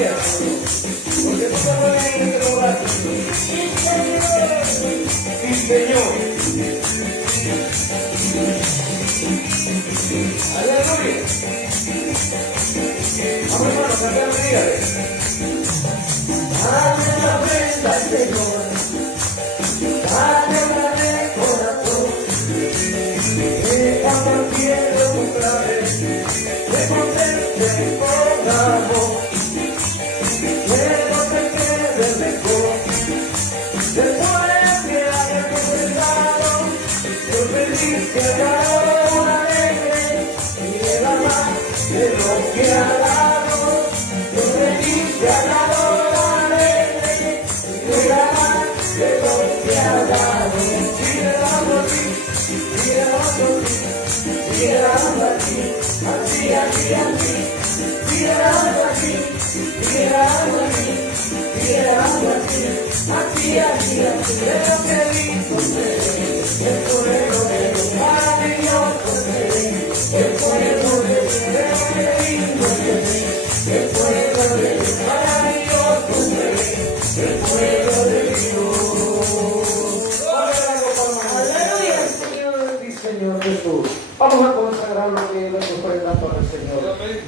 Aleluya. Porque tú te mueves en este lugar. Sí, Señor. Aleluya. Vamos, hermano, cantemos, dígale. Dame la ofrenda, Señor. Dame la de corazón. Déjame al cielo otra vez. Me contente con amor. Quiero que quede mejor. Después que haya confesado, yo feliz que ha dado una alegre y me da más de lo que ha dado. Yo feliz que ha dado una alegre y me da más de lo que ha dado. Sigue dando a ti, sigue dando a ti, sigue dando a ti, así, así, así. Sigue dando a ti, sigue dando a ti, sigue dando a ti, así, así, así. Pero qué lindo se ve, el fuego de Dios, maravilloso se ve, el fuego de Dios, pero qué lindo se ve, el fuego de Dios, maravilloso se ve, el fuego de Dios. Aleluya, Señor, sí, Señor Jesús. Vamos a consagrar lo que nos ofrenda para el Señor.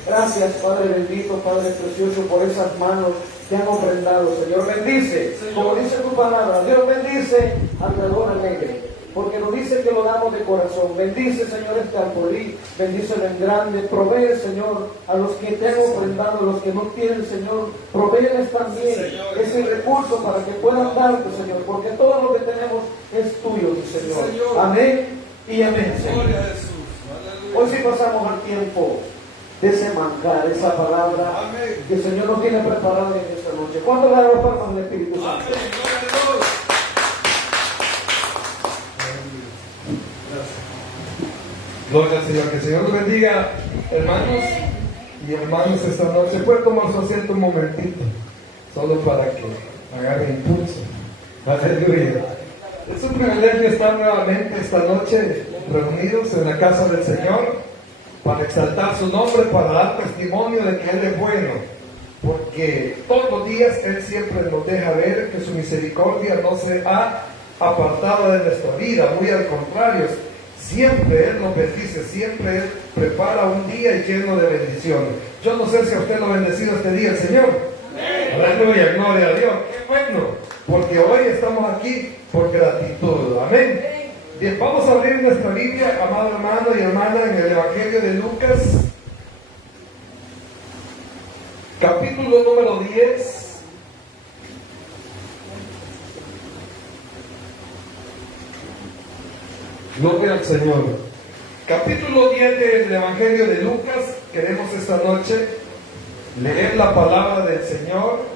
Gracias, Padre bendito, Padre precioso, por esas manos que han ofrendado, Señor. Bendice, como dice tu palabra, Dios bendice al dador alegre, porque nos dice que lo damos de corazón. Bendice, Señor, este alfolí, bendícelo en grande. Provee, Señor, a los que te han ofrendado, a los que no tienen, Señor, provéeles también ese recurso para que puedan darte, Señor, porque todo lo que tenemos es tuyo, mi Señor. Amén y amén, Señor. Hoy sí pasamos al tiempo de ese manjar, esa palabra que el Señor nos tiene preparada en esta noche. ¿Cuánto le damos palmas al Espíritu Santo? Gloria al Señor, que el Señor los bendiga, hermanos y hermanas, esta noche. Puede tomar su asiento un momentito, solo para que agarre impulso. Aleluya. Es un privilegio estar nuevamente esta noche reunidos en la casa del Señor para exaltar su nombre, para dar testimonio de que Él es bueno, porque todos los días Él siempre nos deja ver que su misericordia no se ha apartado de nuestra vida, muy al contrario, siempre Él nos bendice, siempre Él prepara un día lleno de bendiciones. Yo no sé si a usted lo ha bendecido este día el Señor. Aleluya, gloria a Dios, qué bueno, porque hoy estamos aquí por gratitud, amén. Bien, vamos a abrir nuestra Biblia, amado hermano y hermana, en el Evangelio de Lucas, capítulo número 10. Gloria al Señor. Capítulo 10 del Evangelio de Lucas. Queremos esta noche leer la palabra del Señor.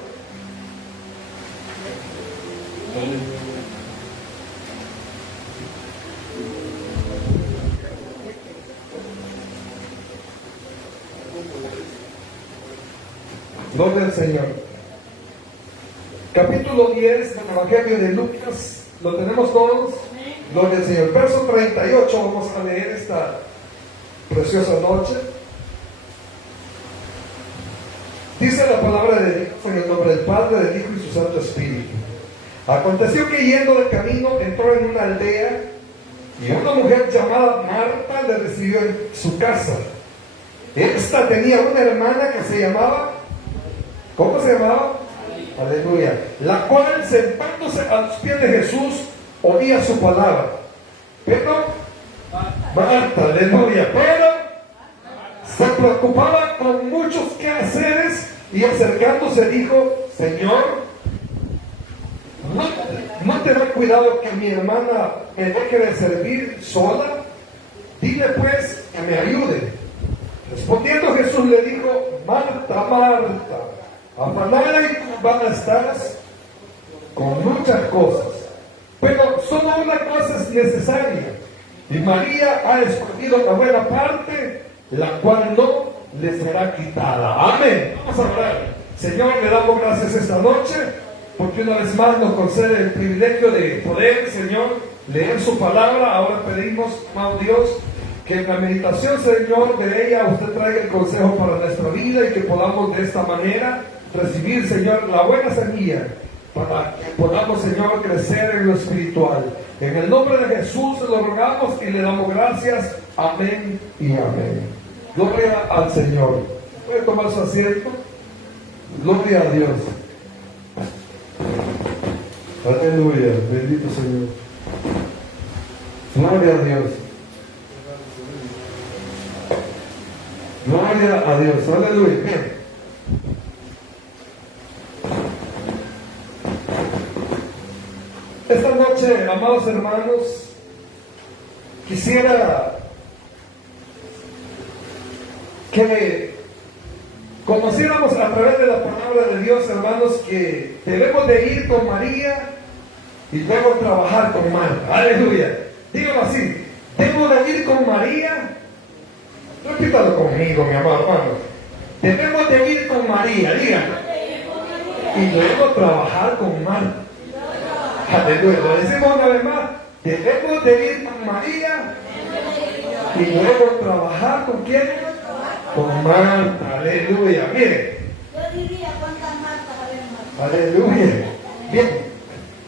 Gloria al Señor. Capítulo 10 del Evangelio de Lucas. ¿Lo tenemos todos? Gloria al Señor. Verso 38 vamos a leer esta preciosa noche. Dice la palabra de Dios en el nombre del Padre, del Hijo y su Santo Espíritu. Aconteció que yendo de camino entró en una aldea y una mujer llamada Marta le recibió en su casa. Esta tenía una hermana que se llamaba, ¿cómo se llamaba? Aleluya. La cual, sentándose a los pies de Jesús, oía su palabra. Pero Marta, aleluya, pero se preocupaba con muchos quehaceres y acercándose dijo: Señor, ¿no te da cuidado que mi hermana me deje de servir sola? Dile pues que me ayude. Respondiendo Jesús le dijo: Marta, Marta, afanada y turbada estás con muchas cosas, pero solo una cosa es necesaria, y María ha escogido la buena parte, la cual no le será quitada. Amén. Vamos a orar. Señor, le damos gracias esta noche, porque una vez más nos concede el privilegio de poder, Señor, leer su palabra. Ahora pedimos, amado Dios, que en la meditación, Señor, de ella usted traiga el consejo para nuestra vida y que podamos de esta manera recibir, Señor, la buena semilla para que podamos, Señor, crecer en lo espiritual. En el nombre de Jesús lo rogamos y le damos gracias. Amén y amén. Gloria al Señor. ¿Puede tomar su asiento? Gloria a Dios. Aleluya. Bendito Señor. Gloria a Dios. Gloria a Dios. Aleluya. Bien. Esta noche, amados hermanos, quisiera que conociéramos a través de la palabra de Dios, hermanos, que debemos de ir con María y luego trabajar con Marta. Aleluya. Dígalo así. Debo de ir con María. Repítalo conmigo, mi amado hermano. Debemos de ir con María, díganlo. Y luego trabajar con Marta. Aleluya. Lo decimos una vez más. Debemos de ir con María y luego trabajar con quién? Con Marta. Aleluya. Miren. Yo diría cuántas Martas. Aleluya. Bien.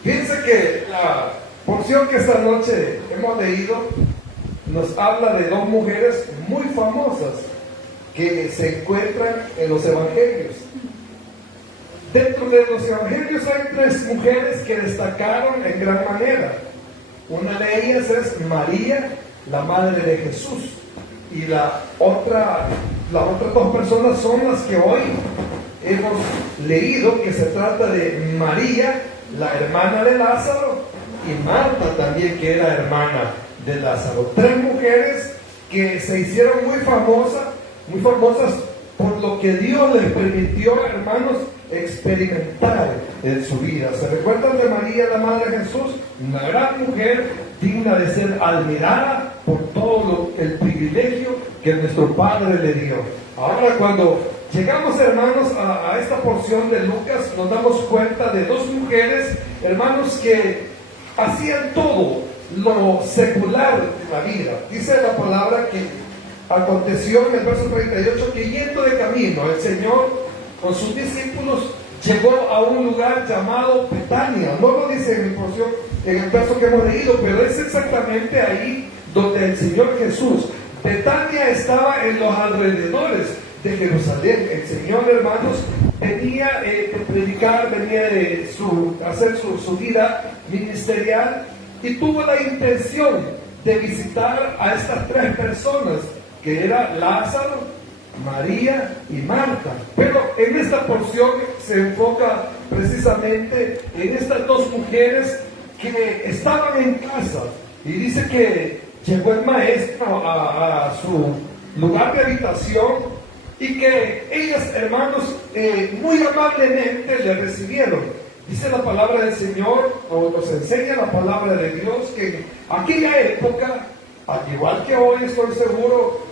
Fíjense que la porción que esta noche hemos leído nos habla de dos mujeres muy famosas que se encuentran en los evangelios. Dentro de los evangelios hay tres mujeres que destacaron en gran manera. Una de ellas es María, la madre de Jesús, y las otras dos personas son las que hoy hemos leído, que se trata de María, la hermana de Lázaro, y Marta también, que era hermana de Lázaro. Tres mujeres que se hicieron muy famosas por lo que Dios les permitió, hermanos, experimentar en su vida. ¿Se recuerdan de María, la madre de Jesús? Una gran mujer digna de ser admirada por todo el privilegio que nuestro Padre le dio. Ahora, cuando llegamos, hermanos, a esta porción de Lucas, nos damos cuenta de dos mujeres, hermanos, que hacían todo lo secular de la vida. Dice la palabra que aconteció en el verso 38 que yendo de camino el Señor con sus discípulos llegó a un lugar llamado Betania. No lo dice en mi porción, en el verso que hemos leído, pero es exactamente ahí donde el Señor Jesús. Betania estaba en los alrededores de Jerusalén. El Señor, hermanos, venía de predicar, venía de hacer su vida ministerial y tuvo la intención de visitar a estas tres personas, que era Lázaro, María y Marta. Pero en esta porción se enfoca precisamente en estas dos mujeres que estaban en casa, y dice que llegó el maestro a su lugar de habitación y que ellas, hermanos, muy amablemente le recibieron. Dice la palabra del Señor, o nos enseña la palabra de Dios, que en aquella época, al igual que hoy, estoy seguro,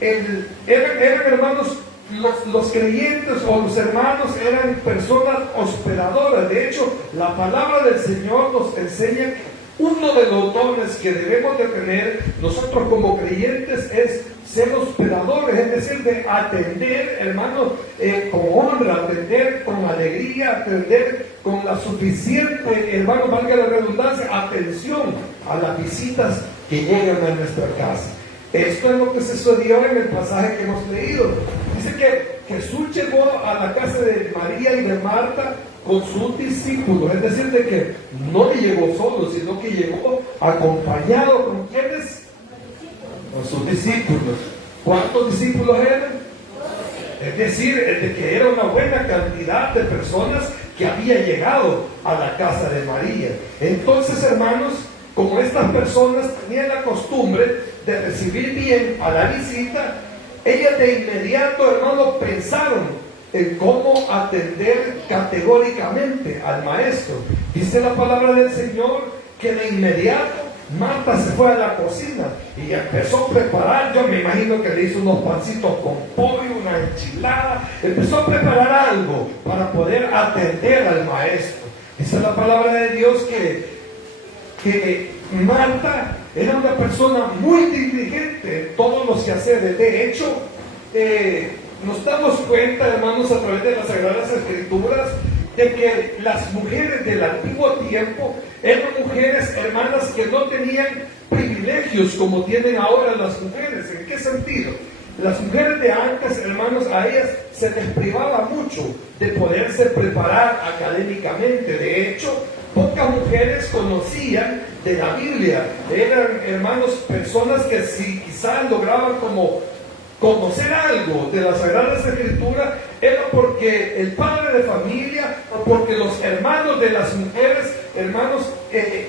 eran hermanos, los creyentes o los hermanos eran personas hospedadoras. De hecho, la palabra del Señor nos enseña que uno de los dones que debemos de tener nosotros como creyentes es ser hospedadores, es decir, de atender, hermanos, con honra, atender con alegría, atender con la suficiente, hermanos, valga la redundancia, atención a las visitas que llegan a nuestra casa. Esto es lo que sucedió en el pasaje que hemos leído. Dice que Jesús llegó a la casa de María y de Marta con sus discípulos, es decir, de que no le llegó solo, sino que llegó acompañado con ¿quiénes? Con sus discípulos. ¿Cuántos discípulos eran? Es decir, de que era una buena cantidad de personas que había llegado a la casa de María. Entonces, hermanos, como estas personas tenían la costumbre de recibir bien a la visita, ellas de inmediato, hermanos, pensaron en cómo atender categóricamente al maestro. Dice la palabra del Señor que de inmediato Marta se fue a la cocina y empezó a preparar. Yo me imagino que le hizo unos pancitos con pollo, una enchilada, empezó a preparar algo para poder atender al maestro. Dice la palabra de Dios que Marta era una persona muy diligente en todos los quehaceres. De hecho, nos damos cuenta, hermanos, a través de las Sagradas Escrituras, de que las mujeres del antiguo tiempo eran mujeres, hermanas, que no tenían privilegios como tienen ahora las mujeres. ¿En qué sentido? Las mujeres de antes, hermanos, a ellas se les privaba mucho de poderse preparar académicamente. De hecho, pocas mujeres conocían de la Biblia. Eran, hermanos, personas que si quizás lograban como conocer algo de las Sagradas Escrituras, era porque el padre de familia o porque los hermanos de las mujeres, hermanos,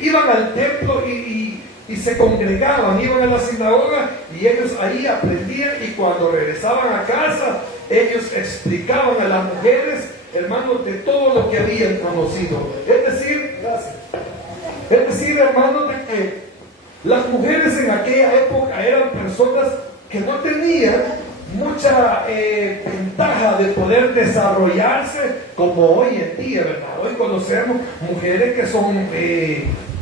iban al templo y se congregaban, iban a la sinagoga y ellos ahí aprendían, y cuando regresaban a casa ellos explicaban a las mujeres, hermanos, de todo lo que habían conocido. Es decir, gracias. Es decir, hermanos, de que las mujeres en aquella época eran personas que no tenían mucha ventaja de poder desarrollarse como hoy en día, ¿verdad? Hoy conocemos mujeres que son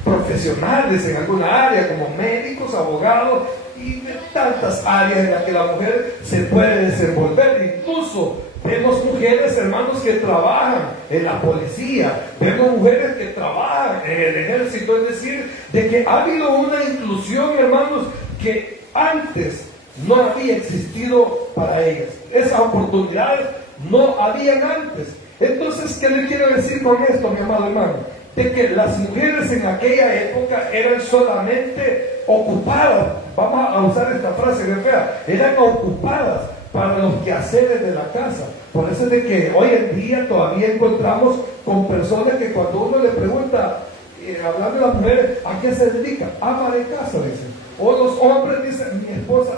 profesionales en alguna área, como médicos, abogados, y de tantas áreas en las que la mujer se puede desenvolver. Incluso vemos mujeres, hermanos, que trabajan en la policía, vemos mujeres que trabajan en el ejército. Es decir, de que ha habido una inclusión, hermanos, que antes no había existido para ellas. Esas oportunidades no habían antes. Entonces, ¿qué le quiero decir con esto, mi amado hermano? De que las mujeres en aquella época eran solamente ocupadas, vamos a usar esta frase que es fea, eran ocupadas para los quehaceres de la casa. Por eso es de que hoy en día todavía encontramos con personas que cuando uno le pregunta, hablando de las mujeres, ¿a qué se dedica? Ama de casa, dicen. O los hombres dicen, mi esposa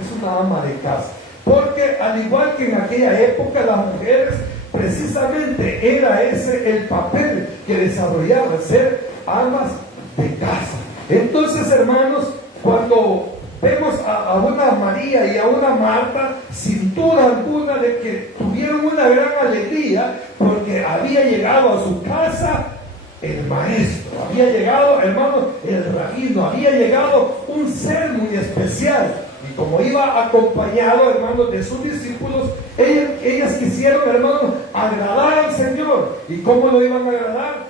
es una ama de casa. Porque al igual que en aquella época, las mujeres precisamente era ese el papel que desarrollaban, ser amas de casa. Entonces, hermanos, cuando vemos a una María y a una Marta, sin duda alguna de que tuvieron una gran alegría, porque había llegado a su casa el maestro, había llegado, hermanos, el rabino, había llegado un ser muy especial. Y como iba acompañado, hermanos, de sus discípulos, ellas quisieron, hermanos, agradar al Señor. ¿Y cómo lo iban a agradar?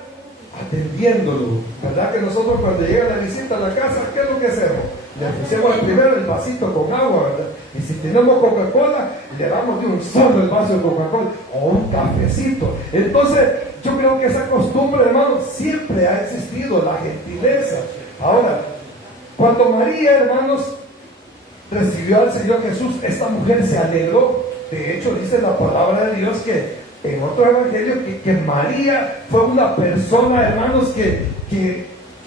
Atendiéndolo. ¿Verdad que nosotros cuando llega la visita a la casa, qué es lo que hacemos? Le ofrecemos primero el vasito con agua, ¿verdad? Y si tenemos Coca-Cola, le damos de un solo el vaso de Coca-Cola o un cafecito. Entonces, yo creo que esa costumbre, hermanos, siempre ha existido, la gentileza. Ahora, cuando María, hermanos, recibió al Señor Jesús, esta mujer se alegró. De hecho, dice la palabra de Dios que en otro evangelio que María fue una persona, hermanos, que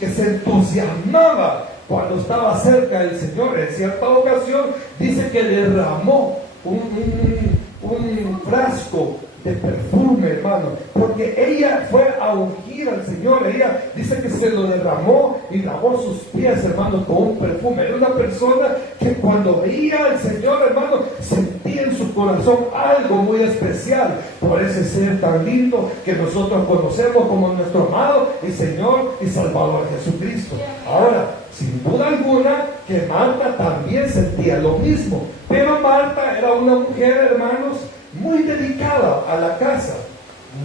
se entusiasmaba cuando estaba cerca del Señor. En cierta ocasión dice que derramó un frasco de perfume, hermano, porque ella fue a ungir al Señor. Ella dice que se lo derramó y lavó sus pies, hermano, con un perfume. Era una persona que cuando veía al Señor, hermano, sentía en su corazón algo muy especial por ese ser tan lindo que nosotros conocemos como nuestro amado y Señor y Salvador Jesucristo. Ahora, sin duda alguna que Marta también sentía lo mismo, pero Marta era una mujer, hermanos, muy dedicada a la casa.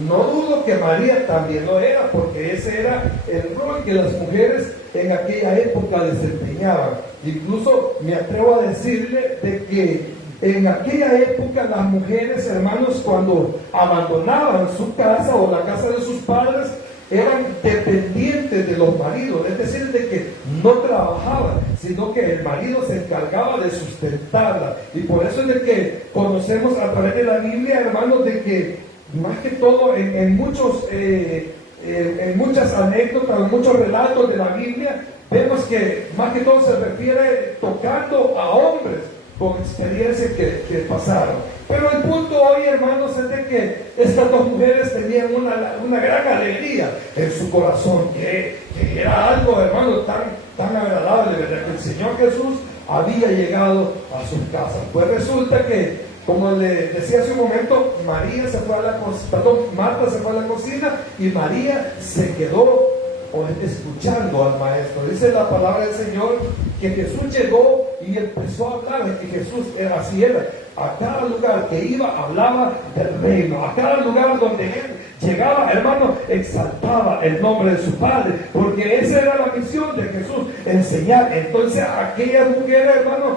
No dudo que María también lo era, porque ese era el rol que las mujeres en aquella época desempeñaban. Incluso me atrevo a decirle de que en aquella época las mujeres, hermanos, cuando abandonaban su casa o la casa de sus padres, eran dependientes de los maridos, es decir, de que no trabajaban, sino que el marido se encargaba de sustentarla. Y por eso es de que conocemos a través de la Biblia, hermanos, de que más que todo en muchas anécdotas, en muchos relatos de la Biblia, vemos que más que todo se refiere tocando a hombres con experiencias que pasaron. Pero el punto hoy, hermanos, es de que estas dos mujeres tenían una gran alegría en su corazón, que era algo, hermano, tan agradable, ¿verdad? Que el Señor Jesús había llegado a sus casas. Pues resulta que, como le decía hace un momento, Marta se fue a la cocina y María se quedó escuchando al maestro. Dice la palabra del Señor que Jesús llegó y empezó a hablar, que Jesús así era, a cada lugar que iba hablaba del reino, a cada lugar donde él llegaba, hermano, exaltaba el nombre de su Padre, porque esa era la misión de Jesús, enseñar. Entonces aquella mujer, hermano,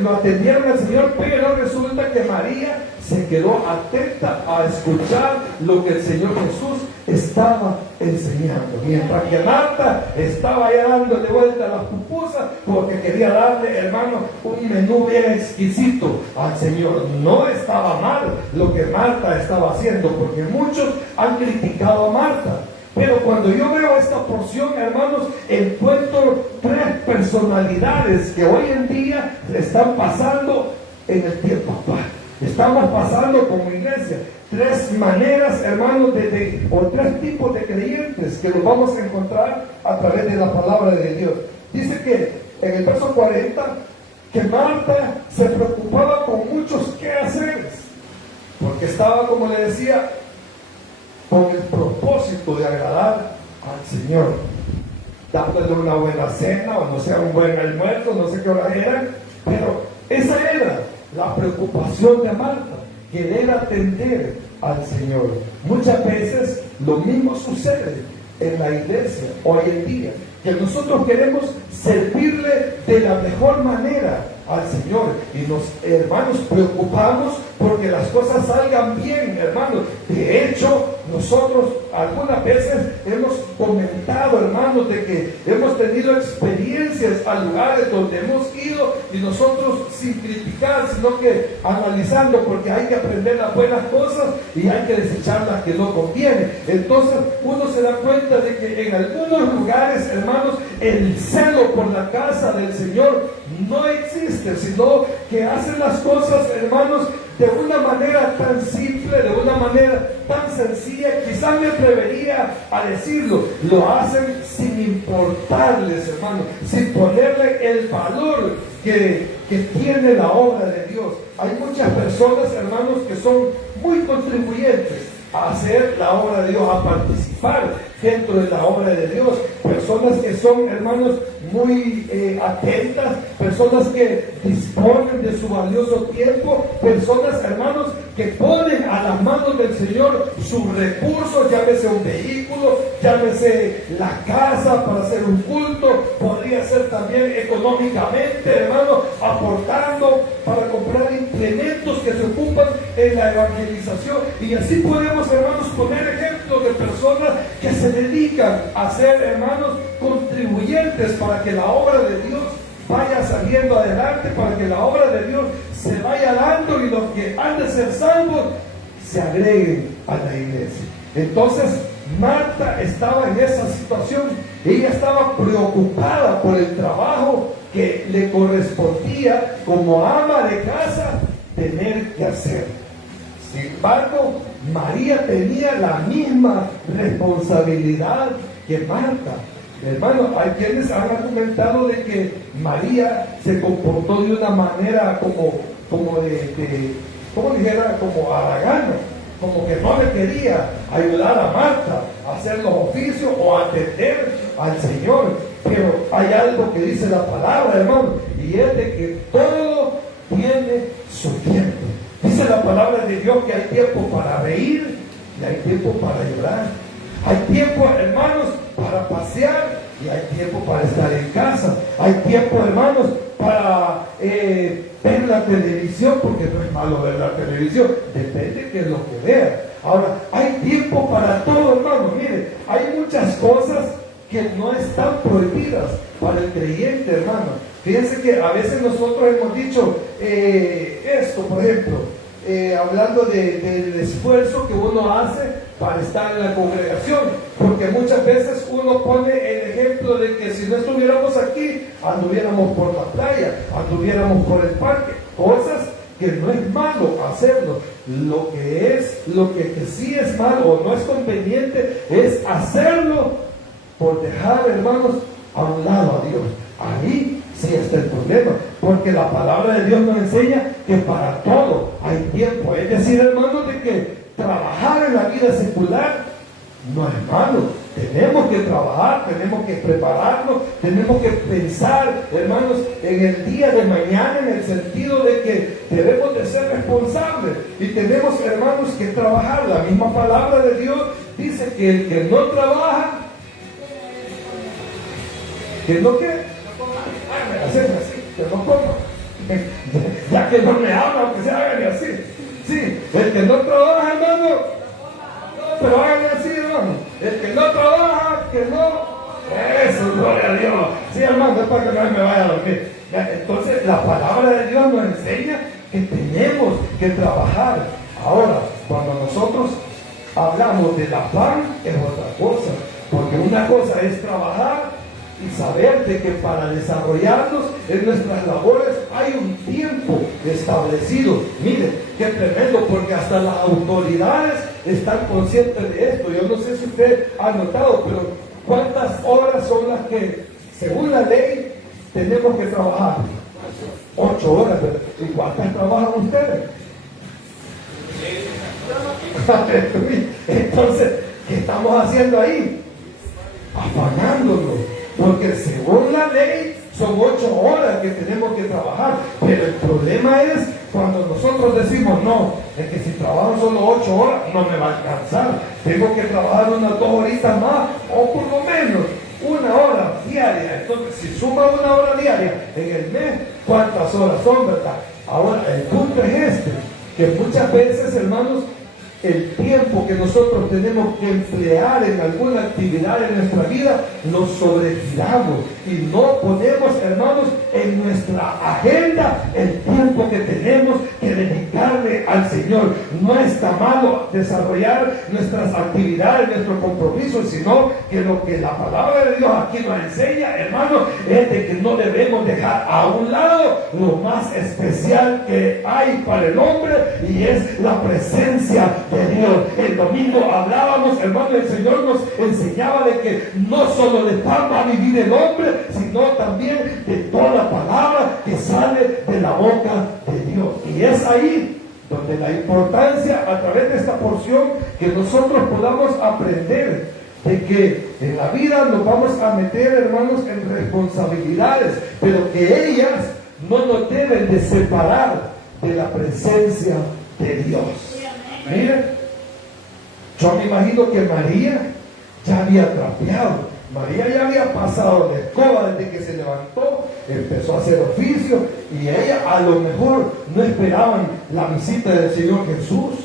lo atendieron al Señor, pero resulta que María se quedó atenta a escuchar lo que el Señor Jesús estaba enseñando, mientras que Marta estaba ya dándole vuelta a las pupusas porque quería darle, hermano, un menú bien exquisito al Señor. No estaba mal lo que Marta estaba haciendo, porque muchos han criticado a Marta, pero cuando yo veo esta porción, hermanos, encuentro tres personalidades que hoy en día están pasando en el tiempo actual. Estamos pasando como iglesia tres maneras, hermanos, o tres tipos de creyentes que los vamos a encontrar a través de la palabra de Dios. Dice que en el verso 40 que Marta se preocupaba con muchos quehaceres, porque estaba, como le decía, con el propósito de agradar al Señor, dándole una buena cena, o no sea, un buen almuerzo, no sé qué hora era, pero esa era la preocupación de Marta, querer atender al Señor. Muchas veces lo mismo sucede en la iglesia hoy en día, que nosotros queremos servirle de la mejor manera al Señor y nos, hermanos, preocupamos porque las cosas salgan bien, hermanos. De hecho, nosotros algunas veces hemos comentado, hermanos, de que hemos tenido experiencias a lugares donde hemos ido y nosotros sin criticar, sino que analizando, porque hay que aprender las buenas cosas y hay que desechar las que no convienen. Entonces uno se da cuenta de que en algunos lugares, hermanos, el celo por la casa del Señor no existe, sino que hacen las cosas, hermanos, de una manera tan simple, de una manera tan sencilla, quizás me atrevería a decirlo, lo hacen sin importarles, hermanos, sin ponerle el valor que tiene la obra de Dios. Hay muchas personas, hermanos, que son muy contribuyentes a hacer la obra de Dios, a participar dentro de la obra de Dios, personas que son, hermanos, muy atentas, personas que disponen de su valioso tiempo, personas, hermanos, que ponen a las manos del Señor sus recursos, llámese un vehículo, llámese la casa para hacer un culto, podría ser también económicamente, hermanos, aportando para comprar implementos que se ocupan en la evangelización. Y así podemos, hermanos, poner ejemplos de personas que se dedican a ser, hermanos, contribuyentes para que la obra de Dios vaya saliendo adelante, para que la obra de Dios se vaya dando y los que han de ser salvos se agreguen a la iglesia. Entonces Marta estaba en esa situación, ella estaba preocupada por el trabajo que le correspondía como ama de casa tener que hacer. Sin embargo, María tenía la misma responsabilidad que Marta. Hermanos, hay quienes han argumentado de que María se comportó de una manera como dijera, como haragana, como que no le quería ayudar a Marta a hacer los oficios o a atender al Señor. Pero hay algo que dice la palabra, hermano, y es de que todo tiene su tiempo. Dice la palabra de Dios que hay tiempo para reír y hay tiempo para llorar. Hay tiempo, hermanos, para pasear y hay tiempo para estar en casa. Hay tiempo, hermanos, para ver la televisión, porque no es malo ver la televisión, depende de qué es lo que vea. Ahora, hay tiempo para todo, hermanos. Mire, hay muchas cosas que no están prohibidas para el creyente, hermano. Fíjense que a veces nosotros hemos dicho esto, por ejemplo, hablando del esfuerzo que uno hace para estar en la congregación, porque muchas veces uno pone el ejemplo de que si no estuviéramos aquí, anduviéramos por la playa, anduviéramos por el parque, cosas que no es malo hacerlo. Lo que sí es malo o no es conveniente es hacerlo por dejar, hermanos, a un lado a Dios. Ahí sí está el problema, porque la palabra de Dios nos enseña que para todo hay tiempo. Es decir, hermanos, de que trabajar en la vida secular no es malo, tenemos que trabajar, tenemos que prepararnos, tenemos que pensar, hermanos, en el día de mañana, en el sentido de que debemos de ser responsables y tenemos, hermanos, que trabajar. La misma palabra de Dios dice que el que no trabaja, que no que, así, que no coma. Ya que no me habla, aunque sea, háganle así. Sí, el que no trabaja, hermano, pero háganle así, hermano. El que no trabaja, que no. Eso, gloria a Dios. Sí, hermano, es para que no me vaya a dormir. Entonces, la palabra de Dios nos enseña que tenemos que trabajar. Ahora, cuando nosotros hablamos del afán, es otra cosa. Porque una cosa es trabajar y saber de que para desarrollarnos en nuestras labores hay un tiempo establecido. Miren, qué tremendo, porque hasta las autoridades están conscientes de esto. Yo no sé si usted ha notado, pero ¿cuántas horas son las que, según la ley, tenemos que trabajar? 8 horas. ¿Y cuántas trabajan ustedes? Entonces, ¿qué estamos haciendo ahí? Afanándonos. Porque según la ley son 8 horas que tenemos que trabajar, pero el problema es cuando nosotros decimos no, es que si trabajo solo 8 horas no me va a alcanzar, tengo que trabajar unas 2 horitas más o por lo menos 1 hora diaria. Entonces si suma 1 hora diaria en el mes, ¿cuántas horas son, verdad? Ahora el punto es este, que muchas veces, hermanos, el tiempo que nosotros tenemos que emplear en alguna actividad en nuestra vida, nos sobregiramos y no ponemos, hermanos, en nuestra agenda el tiempo que tenemos que dedicarle al Señor. No está malo desarrollar nuestras actividades, nuestros compromisos, sino que lo que la palabra de Dios aquí nos enseña, hermanos, es de que no debemos dejar a un lado lo más especial que hay para el hombre, y es la presencia de Dios. El domingo hablábamos, hermano, el Señor nos enseñaba de que no solo de pan va a vivir el hombre, sino también de toda palabra que sale de la boca de Dios. Y es ahí donde la importancia, a través de esta porción, que nosotros podamos aprender de que en la vida nos vamos a meter, hermanos, en responsabilidades, pero que ellas no nos deben de separar de la presencia de Dios. Miren, yo me imagino que María ya había trapeado. María ya había pasado la escoba desde que se levantó, empezó a hacer oficio, y ella a lo mejor no esperaban la visita del Señor Jesús.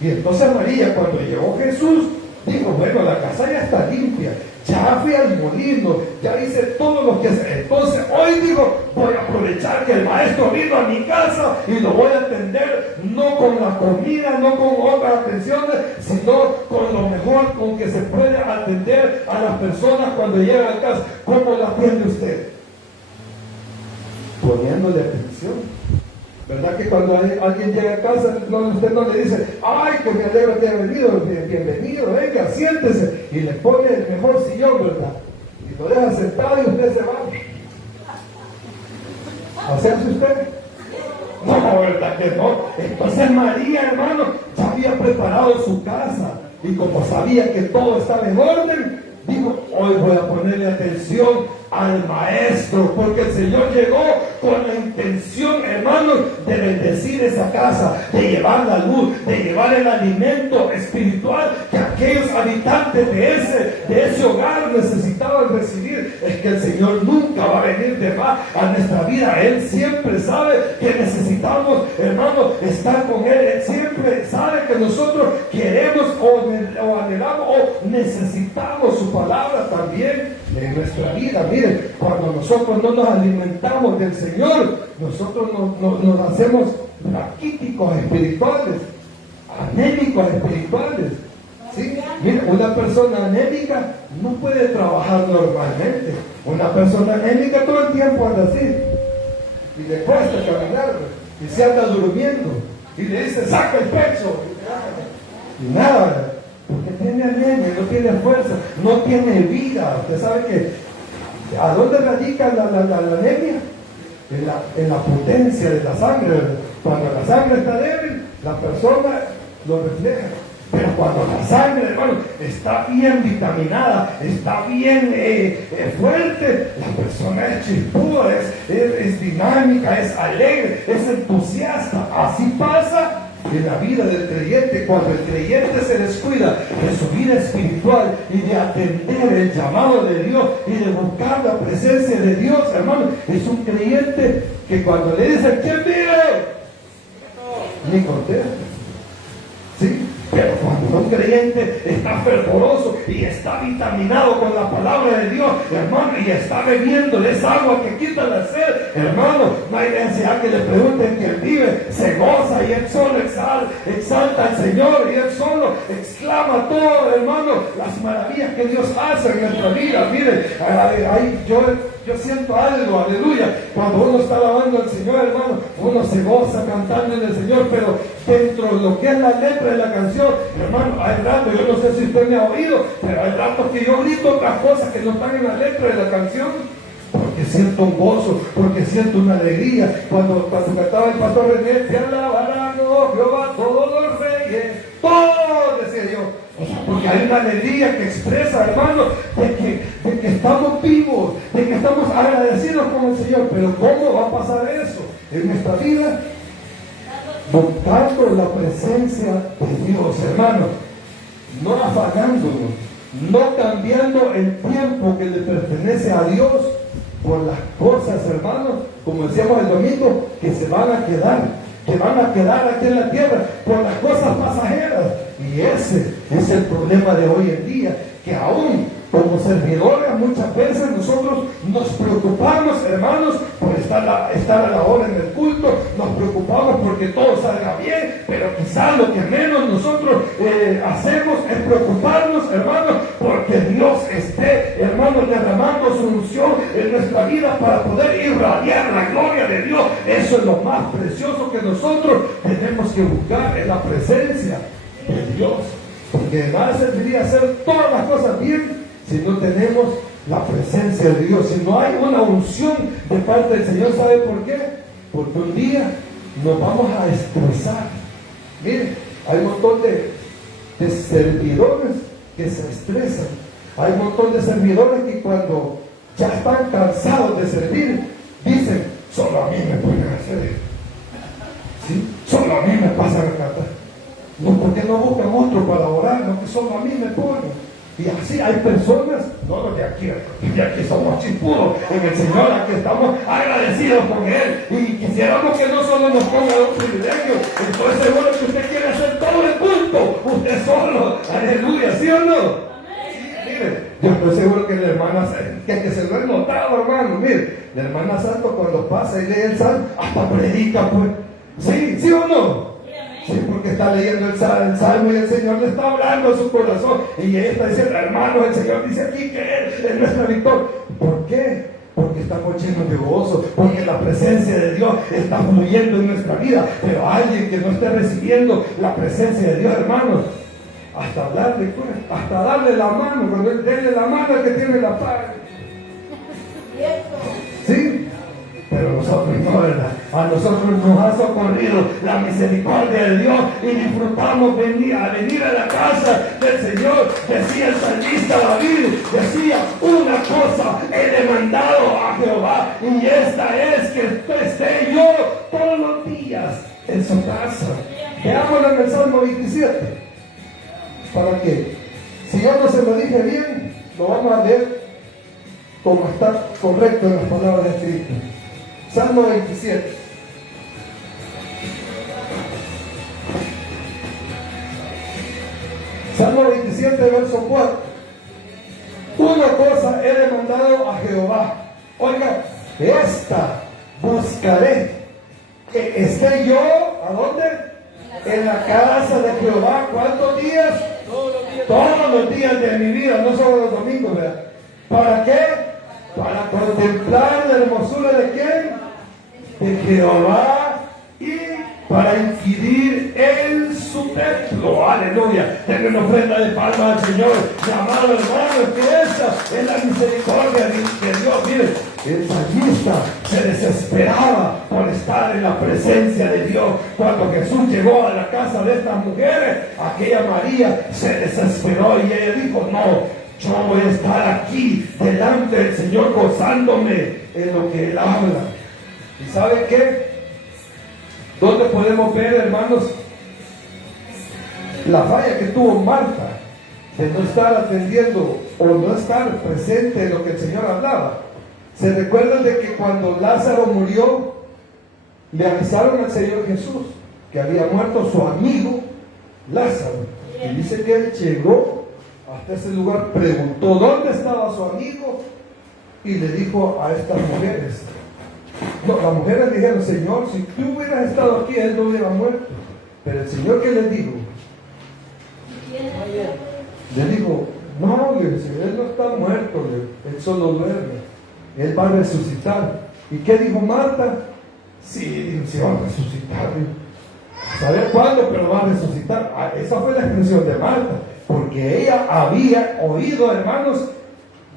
Y entonces María, cuando llegó Jesús, dijo, bueno, la casa ya está limpia, ya fui al molino, ya hice todo lo que hace. Entonces hoy digo, voy a aprovechar que el maestro vino a mi casa y lo voy a atender, no con la comida, no con otras atenciones, sino con lo mejor con que se puede atender a las personas cuando llegan a casa. ¿Cómo la atiende usted? Poniéndole atención. ¿Verdad que cuando alguien llega a casa, usted no le dice, ay, que me alegro que haya venido, bienvenido, venga, siéntese, y le pone el mejor sillón, ¿verdad? Y lo deja sentado y usted se va? ¿Hacerse usted? No, ¿verdad que no? Entonces María, hermano, ya había preparado su casa, y como sabía que todo estaba en orden, dijo, hoy voy a ponerle atención al maestro, porque el Señor llegó con la intención, hermanos, de bendecir esa casa, de llevar la luz, de llevar el alimento espiritual que aquellos habitantes de ese hogar necesitaban recibir. Es que el Señor nunca va a venir de más a nuestra vida. Él siempre sabe que necesitamos, hermanos, estar con Él. Él siempre sabe que nosotros queremos o anhelamos o necesitamos su palabra también en nuestra vida. Miren, cuando nosotros no nos alimentamos del Señor, nosotros nos hacemos raquíticos espirituales, anémicos espirituales. ¿Sí? Miren, una persona anémica no puede trabajar normalmente. Una persona anémica todo el tiempo anda así y le cuesta caminar y se anda durmiendo y le dice, saca el pecho y nada, porque tiene anemia, no tiene fuerza, no tiene vida. Usted sabe que ¿a dónde radica la anemia? En la potencia de la sangre. Cuando la sangre está débil, la persona lo refleja. Pero cuando la sangre, hermano, está bien vitaminada, está bien fuerte, la persona es chispuda, es dinámica, es alegre, es entusiasta. Así pasa en la vida del creyente. Cuando el creyente se descuida de su vida espiritual y de atender el llamado de Dios y de buscar la presencia de Dios, hermano, es un creyente que cuando le dicen ¿quién vive? Ni contesta. ¿Sí? Pero cuando un creyente está fervoroso y está vitaminado con la palabra de Dios, hermano, y está bebiendo de esa agua que quita la sed, hermano, no hay necesidad que le pregunten quién vive, se goza y él solo exalta al Señor y él solo exclama todo, hermano, las maravillas que Dios hace en nuestra vida. Mire, yo siento algo, aleluya, cuando uno está alabando al Señor, hermano, uno se goza cantando en el Señor, pero dentro de lo que es la letra de la canción, hermano, hay ratos, yo no sé si usted me ha oído, pero hay ratos que yo grito otras cosas que no están en la letra de la canción, porque siento un gozo, porque siento una alegría. Cuando cantaba el pastor René, te alabarán, oh Jehová, todos los reyes, todos, decía yo. Porque hay una alegría que expresa, hermano, de que estamos vivos, de que estamos agradecidos con el Señor. Pero ¿cómo va a pasar eso en nuestra vida? Buscando la presencia de Dios, hermano, no afagándonos, no cambiando el tiempo que le pertenece a Dios por las cosas, hermano, como decíamos el domingo, que se van a quedar aquí en la tierra por las cosas pasajeras. Y ese es el problema de hoy en día, que aún como servidores muchas veces nosotros nos preocupamos, hermanos, por estar a la hora en el culto, nos preocupamos porque todo salga bien, pero quizás lo que menos nosotros hacemos es preocuparnos, hermanos, porque Dios esté, hermanos, derramando su unción en nuestra vida para poder irradiar la gloria de Dios. Eso es lo más precioso que nosotros tenemos que buscar, en la presencia de Dios, porque de nada serviría hacer todas las cosas bien si no tenemos la presencia de Dios, si no hay una unción de parte del Señor. ¿Sabe por qué? Porque un día nos vamos a estresar. Miren, hay un montón de servidores que se estresan. Hay un montón de servidores que cuando ya están cansados de servir, dicen, solo a mí me pueden hacer esto. ¿Sí? Solo a mí me pasan a cantar. No, porque no buscan otro para orar, no, que solo a mí me ponen. Y así hay personas, no los de aquí somos chispudos en el Señor, aquí estamos agradecidos con Él y quisiéramos que no solo nos ponga un privilegio. Estoy seguro que usted quiere hacer todo el culto, usted solo, aleluya, ¿sí o no? Sí, mire, yo estoy seguro que la hermana, que se lo he notado, hermano, mire, la hermana Santo cuando pasa y lee el salmo, hasta predica, pues, ¿sí o no? Sí, porque está leyendo el salmo y el Señor le está hablando a su corazón. Y ella está diciendo, hermano, el Señor dice aquí que Él es nuestra victoria. ¿Por qué? Porque estamos llenos de gozo, porque la presencia de Dios está fluyendo en nuestra vida. Pero alguien que no esté recibiendo la presencia de Dios, hermanos, hasta hablarle, hasta darle la mano, cuando Él déle la mano al que tiene la paz. ¿Sí? Pero nosotros no, ¿verdad? A nosotros nos ha socorrido la misericordia de Dios y disfrutamos venir a la casa del Señor. Decía el salmista David, decía, una cosa he demandado a Jehová, y esta es que esté yo todos los días en su casa. Veámoslo en el Salmo 27, para que, si yo no se lo dije bien, lo vamos a leer como está correcto en las palabras de Cristo. Salmo 27. Salmo 27, verso 4. Una cosa he demandado a Jehová. Oiga, esta buscaré, que esté yo, ¿a dónde? En la casa de Jehová. ¿Cuántos días? Todos los días de mi vida, no solo los domingos, ¿verdad? ¿Para qué? Para contemplar la hermosura de quién? De Jehová, y para inquirir en su templo. Aleluya. Denle una ofrenda de palma al Señor. Mi amado hermano, que esa es la misericordia de Dios. Mire, el salmista se desesperaba por estar en la presencia de Dios. Cuando Jesús llegó a la casa de estas mujeres, aquella María se desesperó y ella dijo: no, yo voy a estar aquí delante del Señor gozándome en lo que Él habla. ¿Y sabe qué? ¿Dónde podemos ver, hermanos, la falla que tuvo Marta de no estar atendiendo o no estar presente en lo que el Señor hablaba? ¿Se recuerdan de que cuando Lázaro murió, le avisaron al Señor Jesús que había muerto su amigo Lázaro? Y dice que Él llegó hasta ese lugar, preguntó dónde estaba su amigo y le dijo a estas mujeres. No, las mujeres le dijeron: Señor, si tú hubieras estado aquí, Él no hubiera muerto. Pero el Señor, ¿qué les dijo? Le dijo: no, Él no está muerto, Él solo duerme. Él va a resucitar. ¿Y qué dijo Marta? Sí, se va a resucitar. ¿Saber cuándo? Pero va a resucitar. Esa fue la expresión de Marta, porque ella había oído, hermanos,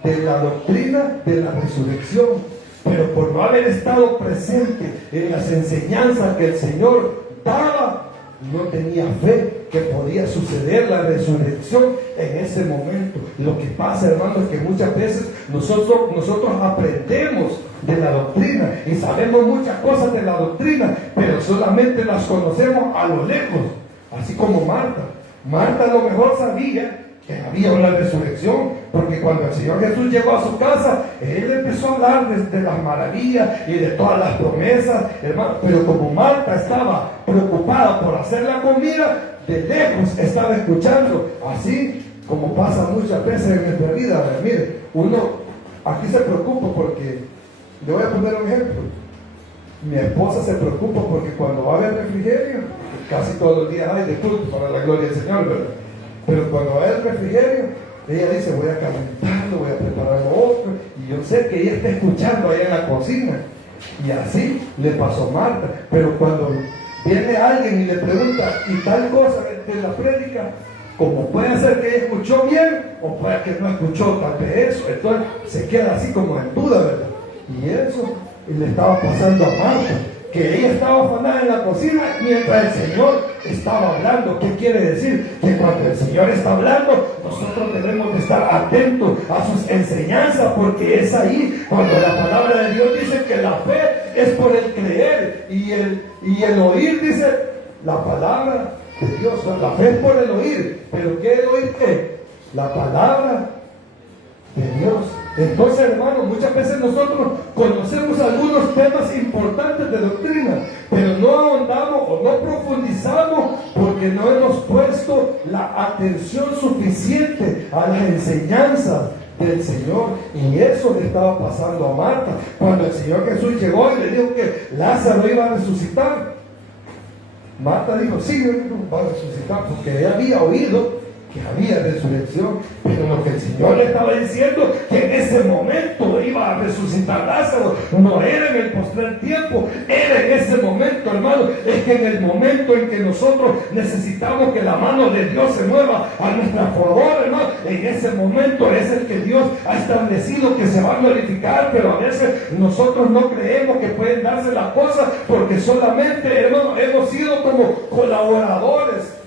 de la doctrina de la resurrección, pero por no haber estado presente en las enseñanzas que el Señor daba, no tenía fe que podía suceder la resurrección en ese momento. Lo que pasa, hermanos, es que muchas veces nosotros aprendemos de la doctrina y sabemos muchas cosas de la doctrina, pero solamente las conocemos a lo lejos, así como Marta. Marta a lo mejor sabía que había una resurrección, porque cuando el Señor Jesús llegó a su casa, Él empezó a hablar de las maravillas y de todas las promesas, hermano. Pero como Marta estaba preocupada por hacer la comida, de lejos estaba escuchando, así como pasa muchas veces en nuestra vida. Mire, uno aquí se preocupa porque, le voy a poner un ejemplo. Mi esposa se preocupa porque cuando va a haber refrigerio, casi todos los días hay de culto para la gloria del Señor, ¿verdad? Pero cuando va a haber refrigerio, ella dice: voy a calentarlo, voy a preparar lo otro. Y yo sé que ella está escuchando allá en la cocina. Y así le pasó a Marta. Pero cuando viene alguien y le pregunta, y tal cosa de la prédica, como puede ser que ella escuchó bien, o puede que no escuchó tal vez eso, entonces se queda así como en duda, ¿verdad? Y eso le estaba pasando a Marta, que ella estaba afanada en la cocina mientras el Señor estaba hablando. ¿Qué quiere decir? Que cuando el Señor está hablando, nosotros debemos de estar atentos a sus enseñanzas, porque es ahí cuando la palabra de Dios dice que la fe es por el creer y el oír, dice la palabra de Dios. La fe es por el oír. ¿Pero qué el oír? ¿Qué? La palabra de Dios. Entonces, hermanos, muchas veces nosotros conocemos algunos temas importantes de doctrina, pero no ahondamos o no profundizamos porque no hemos puesto la atención suficiente a las enseñanzas del Señor. Y eso le estaba pasando a Marta. Cuando el Señor Jesús llegó y le dijo que Lázaro iba a resucitar, Marta dijo: sí, va a resucitar, porque ella había oído que había resurrección. Pero lo que el Señor le estaba diciendo, que en ese momento iba a resucitar Lázaro, no era en el postrer tiempo, era en ese momento, hermano. Es que en el momento en que nosotros necesitamos que la mano de Dios se mueva a nuestro favor, hermano, en ese momento es el que Dios ha establecido que se va a glorificar. Pero a veces nosotros no creemos que pueden darse las cosas, porque solamente, hermano, hemos sido como colaboradores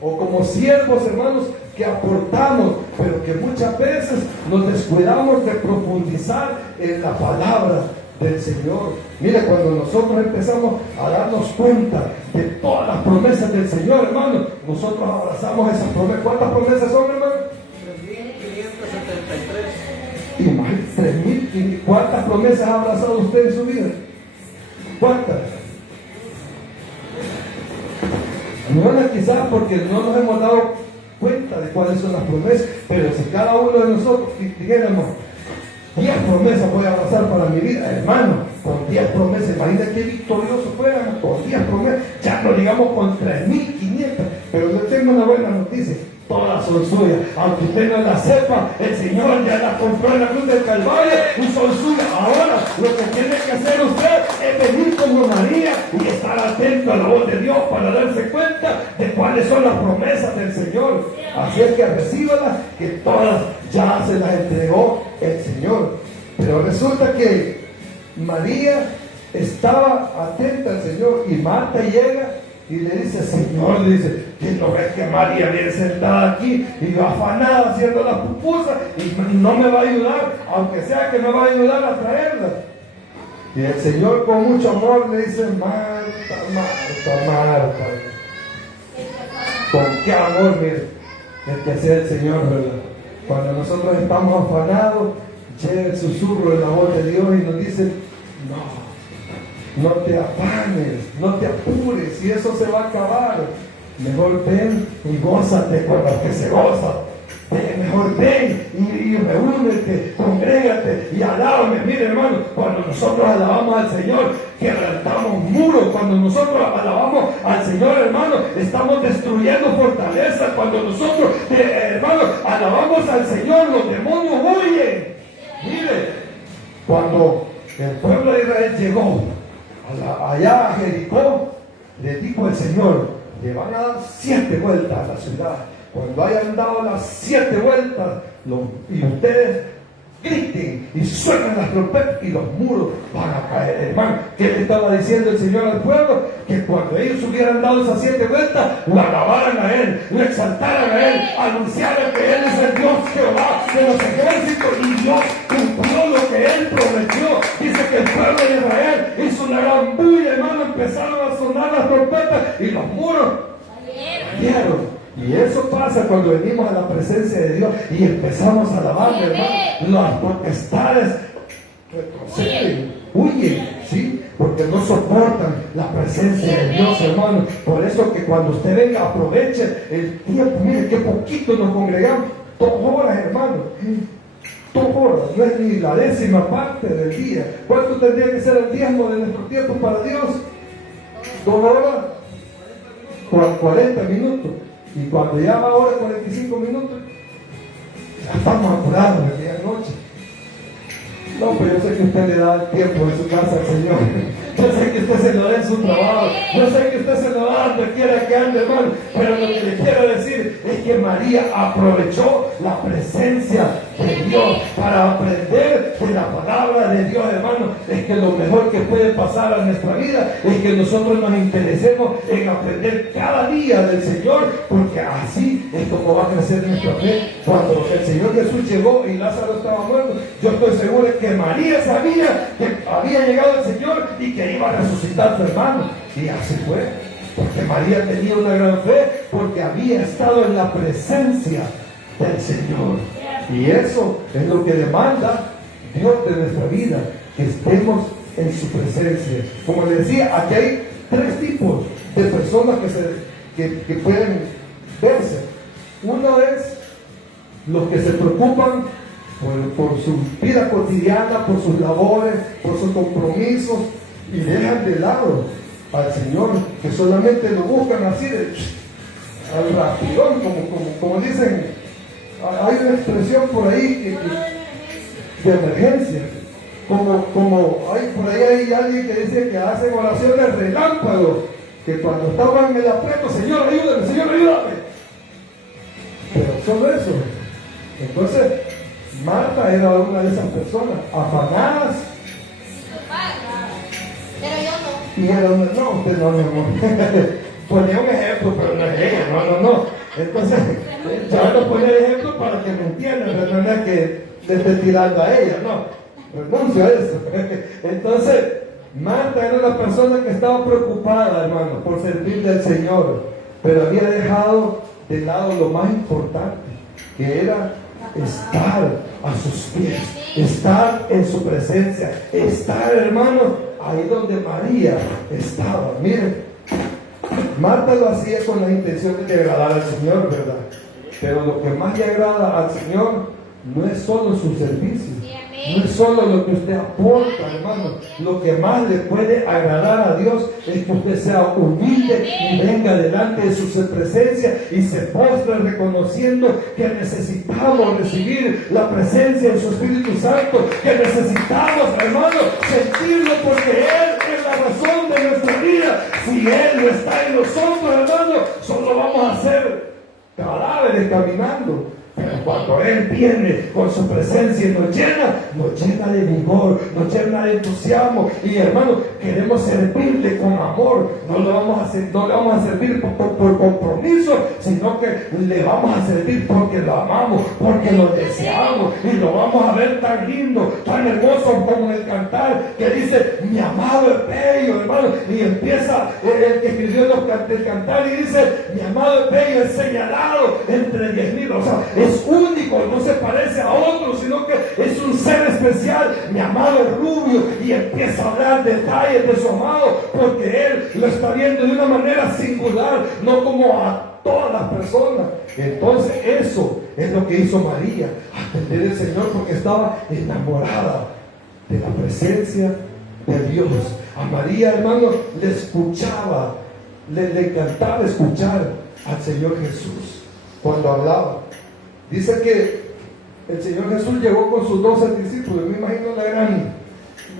o como siervos, hermanos, que aportamos, pero que muchas veces nos descuidamos de profundizar en la palabra del Señor. Mire, cuando nosotros empezamos a darnos cuenta de todas las promesas del Señor, hermano, nosotros abrazamos esas promesas. ¿Cuántas promesas son, hermano? 3.573. Imagínate, 3.000. ¿Cuántas promesas ha abrazado usted en su vida? ¿Cuántas? No, quizás porque no nos hemos dado cuenta de cuáles son las promesas, pero si cada uno de nosotros dijéramos: 10 promesas voy a abrazar para mi vida, hermano, con 10 promesas, imagínate qué victorioso fuéramos con 10 promesas, ya no digamos con 3.500. Pero yo tengo una buena noticia: todas son suyas. Aunque usted no la sepa, el Señor ya la compró en la cruz del Calvario y son suyas. Ahora lo que tiene que hacer usted es venir como María y estar atento a la voz de Dios para darse cuenta de cuáles son las promesas del Señor. Así es que recíbalas, que todas ya se las entregó el Señor. Pero resulta que María estaba atenta al Señor y Marta llega y le dice: Señor, le dice, que no ves que María viene sentada aquí y yo afanada haciendo las pupusas y no me va a ayudar, aunque sea que me va a ayudar a traerla. Y el Señor con mucho amor le dice: Marta, Marta, Marta. Con qué amor, mire, el que sea el Señor, ¿verdad? Cuando nosotros estamos afanados, llega el susurro de la voz de Dios y nos dice: no te afanes, no te apures, y eso se va a acabar. Mejor ven y gózate con los que se gozan. Mejor ven y reúnete, congrégate y alábame. Mire, hermano, cuando nosotros alabamos al Señor, quebrantamos muros. Cuando nosotros alabamos al Señor, hermano, estamos destruyendo fortalezas. Cuando nosotros, hermano, alabamos al Señor, los demonios huyen. Mire, cuando el pueblo de Israel llegó allá a Jericó, le dijo el Señor: le van a dar 7 vueltas a la ciudad. Cuando hayan dado las 7 vueltas y ustedes griten y suenan las trompetas y los muros van a caer. Hermano, ¿qué le estaba diciendo el Señor al pueblo? Que cuando ellos hubieran dado esas 7 vueltas, lo alabaran a Él, lo exaltaran a Él, anunciaran que Él es el Dios Jehová de los ejércitos, y Dios cumplió lo que Él prometió. Dice que el pueblo de Israel hizo una gran bulla, hermano, empezaron a sonar las trompetas y los muros cayeron. Y eso pasa cuando venimos a la presencia de Dios y empezamos a alabar, hermano. Las potestades retroceden, huyen, ¿sí? Porque no soportan la presencia de Dios, hermano. Por eso que cuando usted venga, aproveche el tiempo. Mire qué poquito nos congregamos, 2 horas, hermano. 2 horas, no es ni la 10ª parte del día. ¿Cuánto tendría que ser el diezmo de nuestro tiempo para Dios? 2 horas, 40 minutos. Y cuando ya va ahora 45 minutos, ya estamos apurados de medianoche. No, pero yo sé que usted le da el tiempo de su casa al Señor. Yo sé que usted se lo da en su trabajo. Yo sé que usted se lo da donde quiera que ande, hermano. Pero lo que le quiero decir es que María aprovechó la presencia de Dios para aprender de la palabra de Dios, hermano. Es que lo mejor que puede pasar a nuestra vida es que nosotros nos interesemos en aprender cada día del Señor, porque así es como va a crecer nuestra fe. Cuando el Señor Jesús llegó y Lázaro estaba muerto, yo estoy seguro de que María sabía que había llegado el Señor y que iba a resucitar a su hermano. Y así fue, porque María tenía una gran fe, porque había estado en la presencia del Señor. Y eso es lo que demanda Dios de nuestra vida, que estemos en su presencia. Como les decía, aquí hay 3 tipos de personas que pueden verse. Uno es los que se preocupan por su vida cotidiana, por sus labores, por sus compromisos, y dejan de lado al Señor, que solamente lo buscan así al rapidón, como dicen. Hay una expresión por ahí de emergencia, como hay por ahí hay alguien que dice que hacen oraciones relámpago, que cuando estaban en el aprieto: Señor, ayúdame, Señor, ayúdame. Pero solo eso. Entonces Marta era una de esas personas afanadas. Pero yo no. Y era una, no, usted no, mi amor. Ponía un ejemplo, pero no es ella, no. Entonces, yo voy a poner ejemplo para que me entiendan, pero no es que le esté tirando a ella, no. Renuncio a eso. Entonces, Marta era una persona que estaba preocupada, hermano, por servirle al Señor, pero había dejado de lado lo más importante, que era estar a sus pies, estar en su presencia, estar, hermano, ahí donde María estaba. Miren, Marta lo hacía con la intención de agradar al Señor, ¿verdad? Pero lo que más le agrada al Señor no es solo su servicio, No es solo lo que usted aporta, hermano. Lo que más le puede agradar a Dios es que usted sea humilde y venga delante de su presencia y se postre reconociendo que necesitamos recibir la presencia de su Espíritu Santo, que necesitamos, hermano, sentirlo, porque Él es la razón de nuestra vida. Si Él no está en nosotros, hermano, solo vamos a ser cadáveres caminando. Pero cuando Él viene con su presencia y nos llena de vigor, nos llena de entusiasmo. Y hermano, queremos servirle con amor. No le vamos a servir por compromiso, sino que le vamos a servir porque lo amamos, porque lo deseamos. Y lo vamos a ver tan lindo, tan hermoso como el cantar, que dice, mi amado es bello, hermano. Y empieza el que escribió el cantar y dice, mi amado es bello, es señalado entre 10,000. O sea, es único, no se parece a otro, sino que es un ser especial. Mi amado es rubio, y empieza a hablar detalles de su amado, porque Él lo está viendo de una manera singular, no como a todas las personas. Entonces eso es lo que hizo María, atender al Señor, porque estaba enamorada de la presencia de Dios. A María, hermano, le escuchaba, le encantaba escuchar al Señor Jesús cuando hablaba. Dice que el Señor Jesús llegó con sus 12 discípulos. Me imagino la gran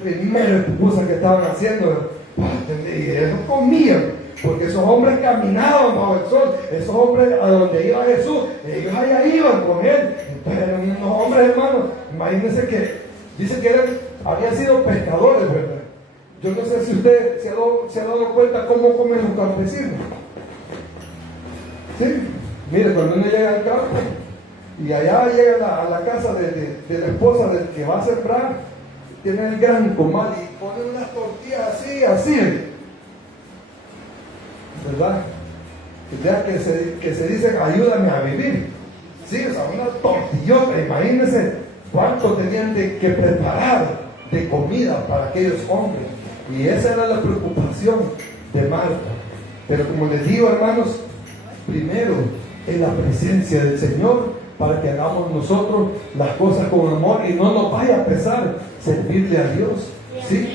primera pupusa que estaban haciendo. Y ellos comían, porque esos hombres caminaban bajo el sol. Esos hombres, a donde iba Jesús, ellos allá iban con Él. Entonces eran unos hombres, hermanos. Imagínense que dice que habían sido pescadores, ¿verdad? Yo no sé si usted se ha dado cuenta cómo comen los campesinos. Sí, mire, cuando uno llega al campo y allá llega a la casa de la esposa del que va a sembrar, tiene el gran comal y ponen unas tortillas así, ¿verdad? Ya que se dicen, ayúdame a vivir. Sí, o sea, una tortillota. Imagínense cuánto tenían que preparar de comida para aquellos hombres. Y esa era la preocupación de Marta. Pero como les digo, hermanos, primero es la presencia del Señor, para que hagamos nosotros las cosas con amor y no nos vaya a pesar servirle a Dios. ¿Sí?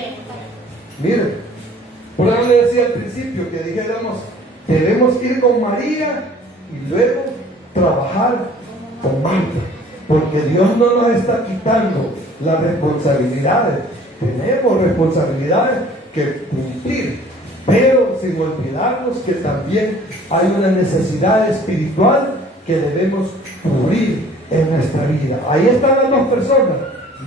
Miren, por eso le decía al principio que dijéramos, debemos ir con María y luego trabajar con Marta, porque Dios no nos está quitando las responsabilidades. Tenemos responsabilidades que cumplir, pero sin olvidarnos que también hay una necesidad espiritual que debemos cubrir en nuestra vida. Ahí están las dos personas: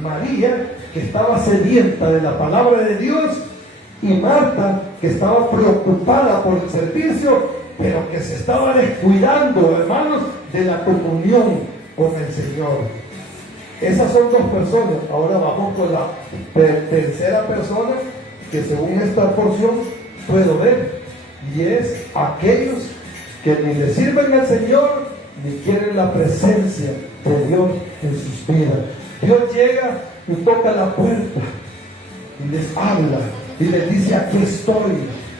María, que estaba sedienta de la palabra de Dios, y Marta, que estaba preocupada por el servicio, pero que se estaba descuidando, hermanos, de la comunión con el Señor. Esas son dos personas. Ahora vamos con la tercera persona, que según esta porción puedo ver, y es aquellos que ni le sirven al Señor ni quieren la presencia de Dios en sus vidas. Dios llega y toca la puerta y les habla y les dice: aquí estoy,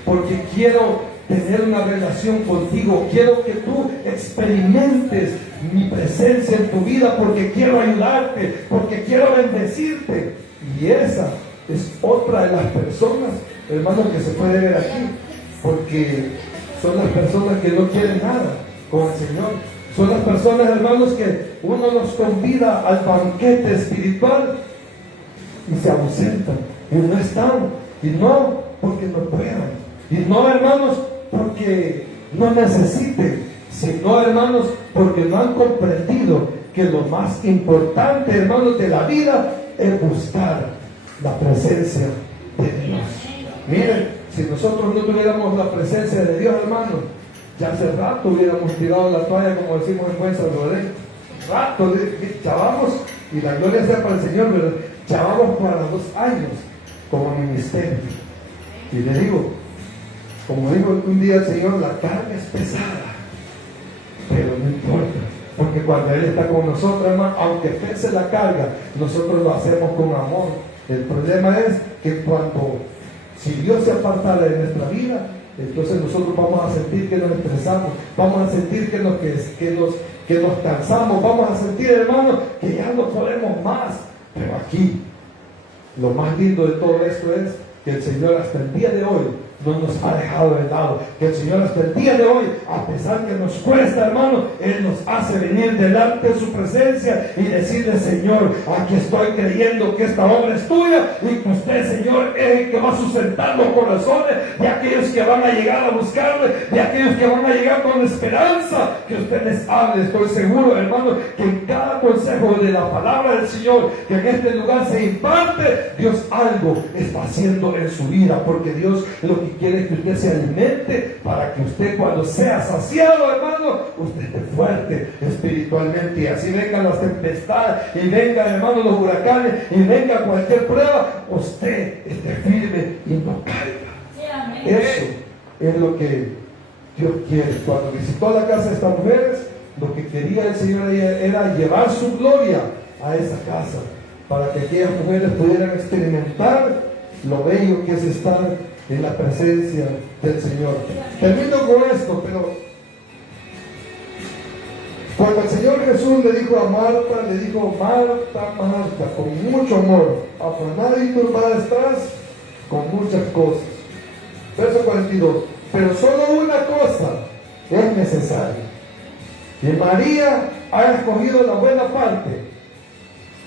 porque quiero tener una relación contigo, quiero que tú experimentes mi presencia en tu vida, porque quiero ayudarte, porque quiero bendecirte. Y esa es otra de las personas, hermanos, que se puede ver aquí, porque son las personas que no quieren nada con el Señor. Son las personas, hermanos, que uno los convida al banquete espiritual y se ausentan y no están, y no porque no puedan, y no, hermanos, porque no necesiten, sino, hermanos, porque no han comprendido que lo más importante, hermanos, de la vida es buscar la presencia de Dios. Miren, si nosotros no tuviéramos la presencia de Dios, hermanos, ya hace rato hubiéramos tirado la toalla, como decimos en buen salvadoreño. Rato, chavamos, y la gloria sea para el Señor, pero chavamos para 2 años como ministerio. Y le digo, como dijo un día el Señor, la carga es pesada, pero no importa, porque cuando Él está con nosotros, hermano, aunque pese la carga, nosotros lo hacemos con amor. El problema es que si Dios se apartara de nuestra vida, entonces nosotros vamos a sentir que nos estresamos, vamos a sentir que nos cansamos, vamos a sentir, hermano, que ya no podemos más, Pero aquí, lo más lindo de todo esto es que el Señor hasta el día de hoy no nos ha dejado de lado. Que el Señor hasta el día de hoy, a pesar que nos cuesta, hermano, Él nos hace venir delante de su presencia y decirle: Señor, aquí estoy creyendo que esta obra es tuya y que usted, Señor, es el que va a sustentar los corazones de aquellos que van a llegar a buscarle, de aquellos que van a llegar con esperanza, que usted les hable. Estoy seguro, hermano, que en cada consejo de la palabra del Señor que en este lugar se imparte, Dios algo está haciendo en su vida, porque Dios lo que quiere es que usted se alimente para que usted, cuando sea saciado, hermano, usted esté fuerte espiritualmente, y así vengan las tempestades y vengan, hermano, los huracanes y venga cualquier prueba, usted esté firme y no caiga. Eso es lo que Dios quiere. Cuando visitó la casa de estas mujeres, lo que quería el Señor era llevar su gloria a esa casa, para que aquellas mujeres pudieran experimentar lo bello que es estar en la presencia del Señor. Termino con esto, pero cuando el Señor Jesús le dijo a Marta, le dijo: Marta, Marta, con mucho amor, afanada y turbada estás con muchas cosas. Verso 42. Pero solo una cosa es necesaria, y María ha escogido la buena parte,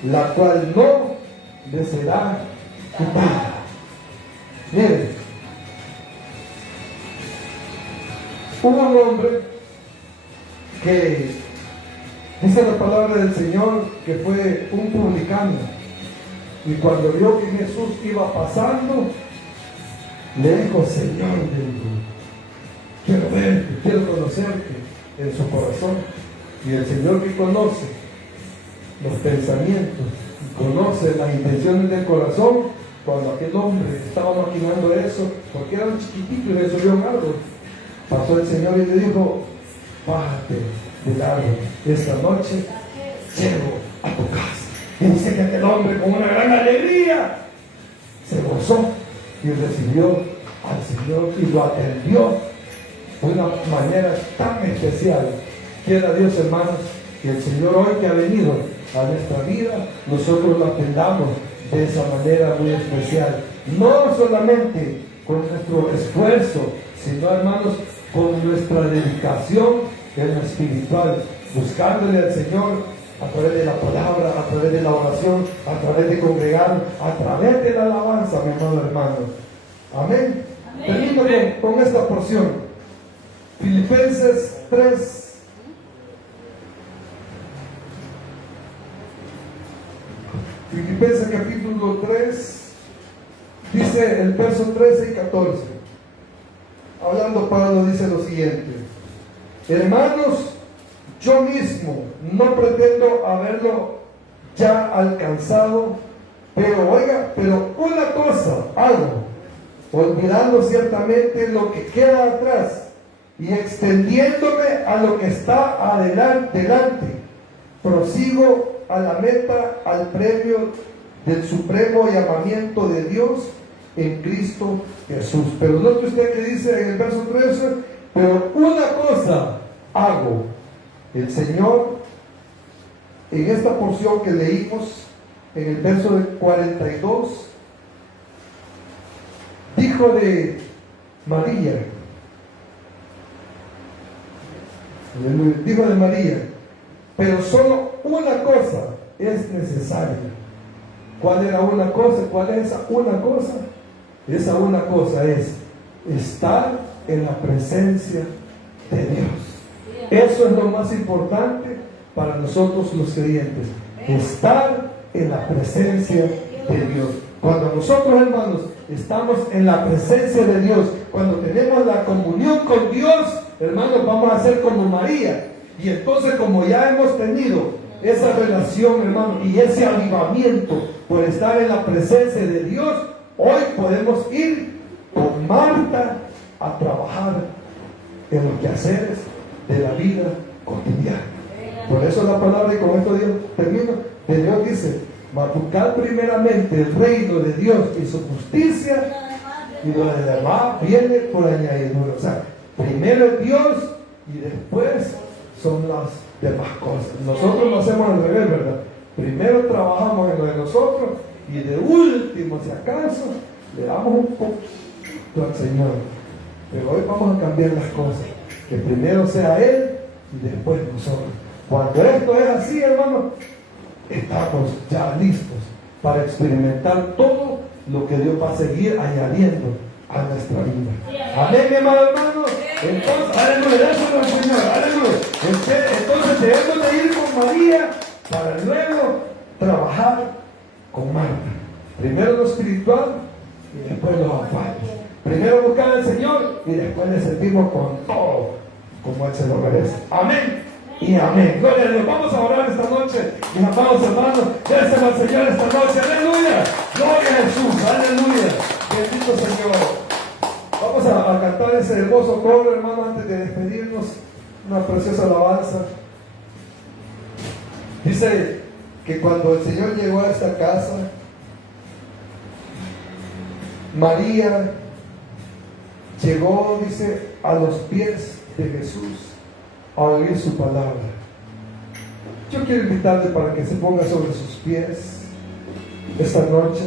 la cual no le será quitada. Miren, hubo un hombre que dice la palabra del Señor que fue un publicano, y cuando vio que Jesús iba pasando, le dijo: Señor, quiero verte, quiero conocerte, en su corazón. Y el Señor, que conoce los pensamientos, conoce las intenciones del corazón, cuando aquel hombre estaba maquinando eso, porque era un chiquitito y le subió un árbol, pasó el Señor y le dijo: bájate del árbol, esta noche llego a tu casa. Y dice que aquel hombre, con una gran alegría, se gozó y recibió al Señor y lo atendió de una manera tan especial. Quiera Dios, hermanos, que el Señor, hoy que ha venido a nuestra vida, nosotros lo atendamos de esa manera muy especial, no solamente con nuestro esfuerzo, sino, hermanos, con nuestra dedicación en lo espiritual, buscándole al Señor a través de la palabra, a través de la oración, a través de congregar, a través de la alabanza, mi amado hermano. Amén. Termino con esta porción. Filipenses 3. Filipenses capítulo 3, dice el verso 13 y 14. Hablando Pablo, dice lo siguiente: hermanos, yo mismo no pretendo haberlo ya alcanzado, pero oiga, pero una cosa hago, olvidando ciertamente lo que queda atrás y extendiéndome a lo que está delante, prosigo a la meta, al premio del supremo llamamiento de Dios en Cristo Jesús. Pero note usted que dice en el verso 13: pero una cosa hago. El Señor, en esta porción que leímos, en el verso 42, dijo de María, pero solo una cosa es necesaria. ¿Cuál era una cosa? ¿Cuál es esa una cosa? Esa una cosa es estar en la presencia de Dios. Eso es lo más importante para nosotros los creyentes, estar en la presencia de Dios. Cuando nosotros, hermanos, estamos en la presencia de Dios, cuando tenemos la comunión con Dios, hermanos, vamos a ser como María. Y entonces, como ya hemos tenido esa relación, hermano, y ese avivamiento por estar en la presencia de Dios, hoy podemos ir con Marta a trabajar en los quehaceres de la vida cotidiana. Por eso la palabra, y con esto Dios termino, de Dios dice: buscad primeramente el reino de Dios y su justicia, y lo demás viene por añadidura. O sea, primero es Dios y después son las demás cosas. Nosotros lo hacemos al revés, ¿verdad? Primero trabajamos en lo de nosotros y de último, si acaso, le damos un poquito al Señor. Pero hoy vamos a cambiar las cosas. Que primero sea Él y después nosotros. Cuando esto es así, hermano, estamos ya listos para experimentar todo lo que Dios va a seguir añadiendo a nuestra vida. Amén, mi amado hermano. Entonces, aleluya, dáselo al Señor, aleluya. Entonces debemos de ir con María para luego trabajar con Marta. Primero lo espiritual y después los afanes. Primero buscar al Señor y después le servimos con todo como Él se lo merece. Amén y amén. Gloria a Dios. Vamos a orar esta noche, mis amados hermanos. Déselo al Señor esta noche. Aleluya. Gloria a Jesús. Aleluya. Bendito Señor. Vamos a cantar ese hermoso coro, hermano, antes de despedirnos. Una preciosa alabanza. Dice que cuando el Señor llegó a esta casa, María llegó, dice, a los pies de Jesús a oír su palabra. Yo quiero invitarle para que se ponga sobre sus pies esta noche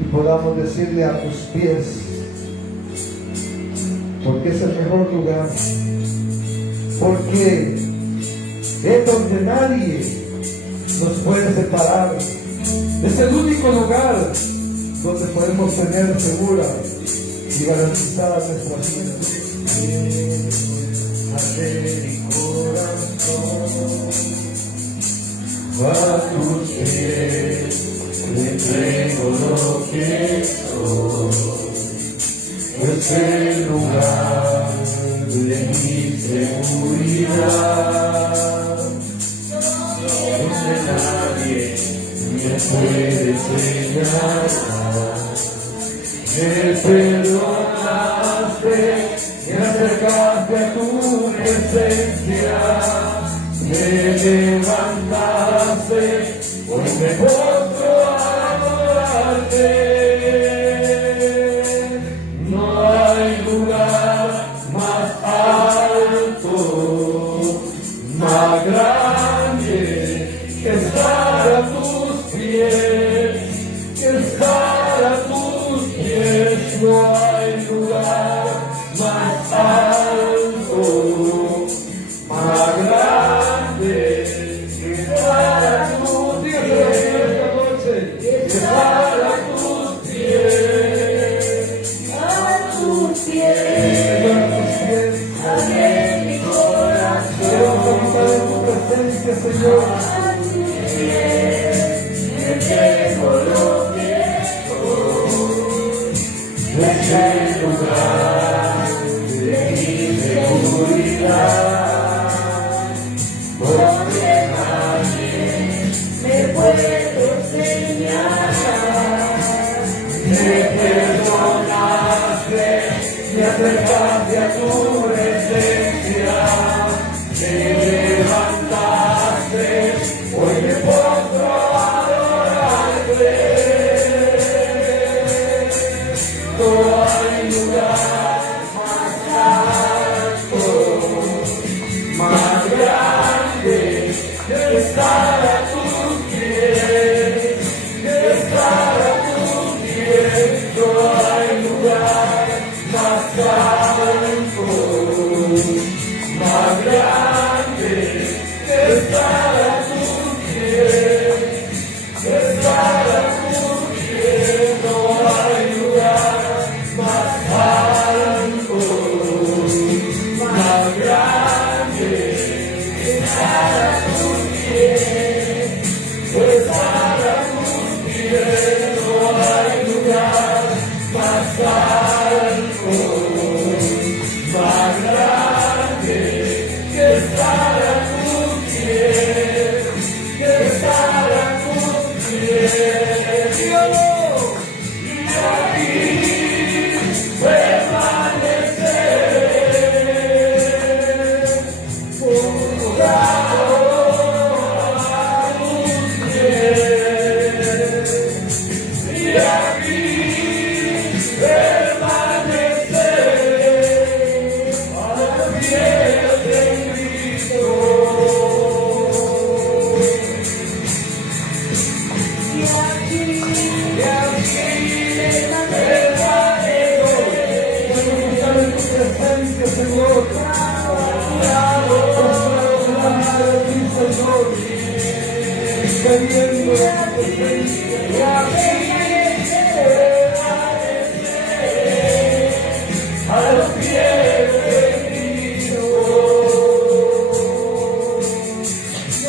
y podamos decirle a tus pies, porque es el mejor lugar, porque es donde nadie nos puede separar. Es el único lugar donde podemos tener segura y garantizar nuestras vidas. Abre mi corazón a tus pies, le entrego lo que soy. Es el lugar de mi seguridad, donde nadie me puede señalar. Me perdonaste, me acercaste a tu presencia, me levantaste, hoy me postro a adorarte. No hay lugar más alto, más grande que estar a tus pies, que estar a tus pies. No hay lugar más alto, más grande que estar a tus pies, esta noche, que estar a tus pies, a tus pies, abre mi corazón, queremos habitar en tu presencia, Señor. A tus pies, me entrego lo que soy, es el lugar de mi seguridad, donde nadie me puede señalar. Me perdonaste, me acercaste a tu presencia, me levantaste, hoy me postro a adorarte. No hay lugar más alto, más grande que estar a tus pies, que estar a tus pies. No hay lugar más alto, más grande que estar a tus pies, que estar a tus pies. No hay lugar más alto, más grande que estar a tus pies, que estar a tus pies. No hay lugar más alto, más grande que estar a tus pies, que estar a tus pies. Dígalo. Y aquí permaneceré, postrado a tus pies. Y aquí permaneceré a los pies de Cristo. a los pies de Cristo.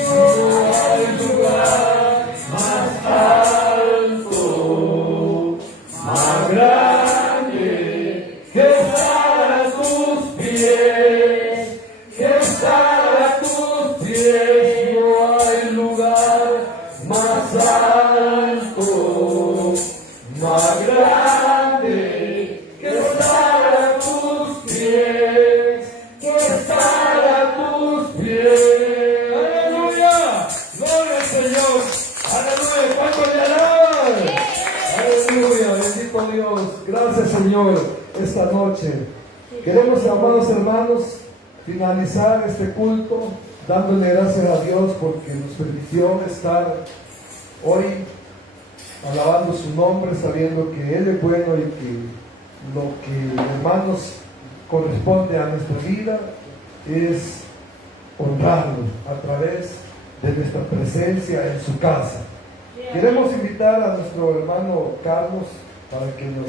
No hay lugar más alto, más grande que estar a tus pies, que estar a tus pies. No hay lugar más alto, más grande que estar a tus pies, que estar a tus pies. Aleluya, gloria al Señor, aleluya. ¿Cuánto le alaban? Aleluya, bendito Dios. Gracias, Señor, esta noche. Queremos, amados hermanos, finalizar este culto dándole gracias a Dios porque nos permitió estar hoy alabando su nombre, sabiendo que Él es bueno y que lo que, hermanos, corresponde a nuestra vida es honrarlo a través de nuestra presencia en su casa. Queremos invitar a nuestro hermano Carlos para que nos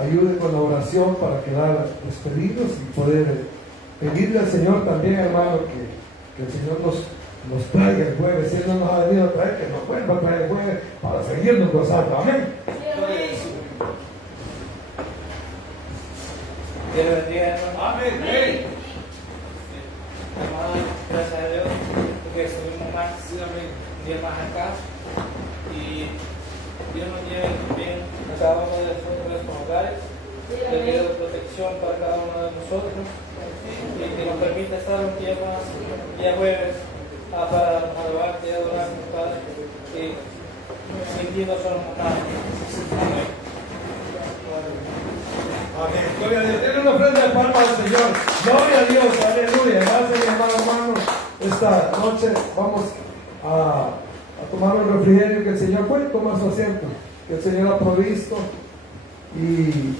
ayude con la oración para quedar despedidos y poder pedirle al Señor también, hermano, que el Señor nos traiga el jueves. Si Él no nos ha venido a traer, que nos vuelva a traer el jueves para seguirnos gozando. Amén. Dios le bendiga, hermano. Amén. Amado, gracias a Dios, porque estuvimos más, un día más acá y Dios nos lleve bien a cada uno de nosotros en nuestros hogares. Le pido protección para cada uno de nosotros y que nos permita estar un día más, día jueves, para alabarte y adorarte, Padre, y sin ti no somos nada. Amén. Amén. Gloria a Dios. Denle una ofrenda de palmas al Señor. Gloria a Dios. Aleluya. Gracias, mi hermano. Esta noche vamos a tomar un refrigerio que el Señor puede tomar su asiento, que el Señor ha provisto. Y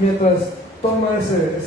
mientras toma ese